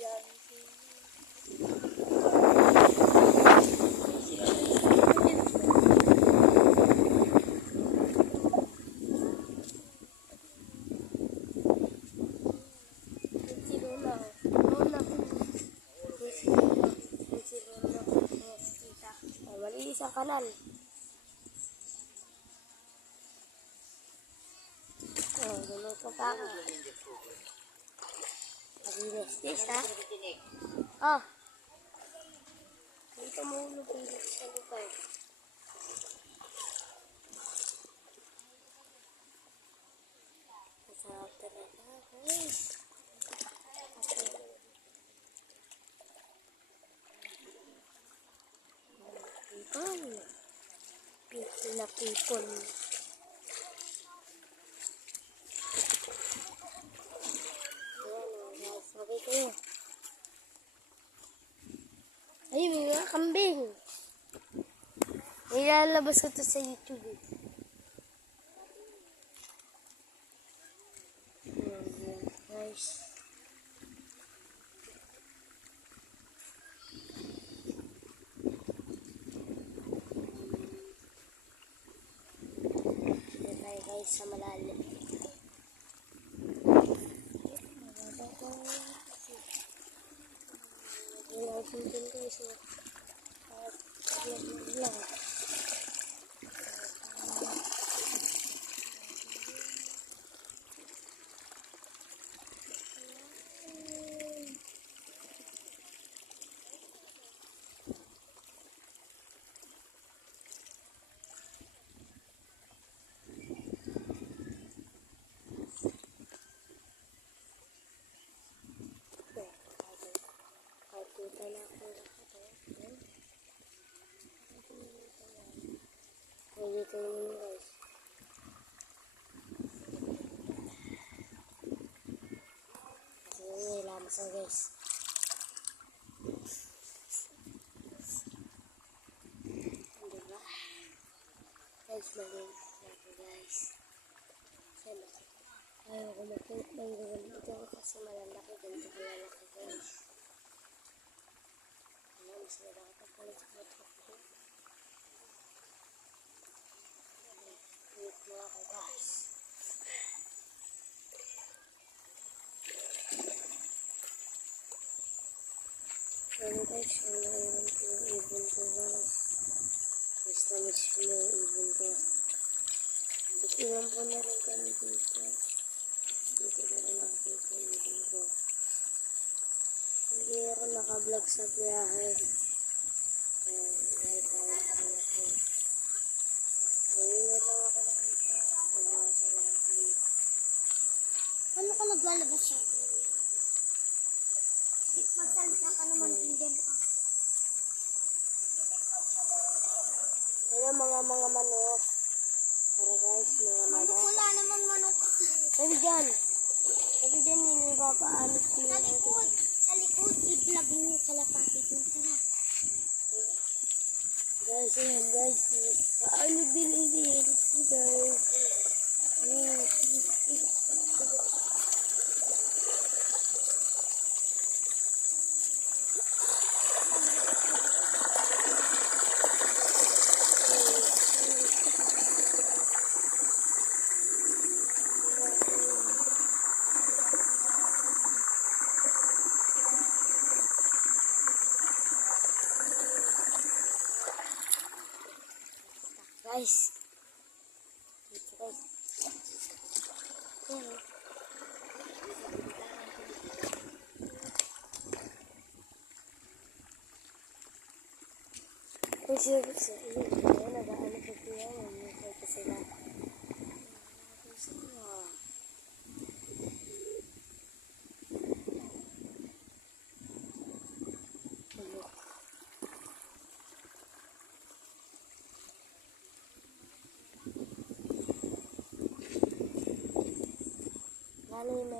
Yan. Isang kanal. Oh, ganun po pa ako. Pag-investis, ha? Oh. Dito mahulog yung dito sa lugar. Masarap talaga, guys. People na people. Ayan, guys. Sabi kayo. Ay, may mga kambing. Ilalabas ko to sa YouTube. Ayan, guys. Guys, sa malalim. Pinagpuntin guys. Lang. Kita na ako lahat. Dito yun guys. Kasi yun yung lamas na guys. Diba? Guys, maging natin guys. Ayaw ko magpunta ng gawin dito kasi malalaki ganito kalalaki guys. Mas nakakapagpalit sa motor ko. Wait mo ako guys. Ano guys, ano yung ibon ko guys. Basta miss mo yung ibon ko. Iwan po na rin kami dito. Dito na rin nakikita yung ibon ko. Hindi ako naka-vlog sa biyahe. Dahil tayo ako. Ngayon na lang ako nakita. Wala sa lagi. Paano ka maglalabas siya? Magsalita ka naman dyan ka. Ayun mga manok. Tara guys, mga manok. Wala naman manok. Sabi dyan. Sabi dyan yung ipapaanot ko Sa likod. Sa likod. I-vlog mo kalapati dun. Tara. Guys, ayan guys. Paano din guys. Guys. Dito guys. Ayan. Kasi nag-ano pa sila. Nag-ano pa sila. Lalo yung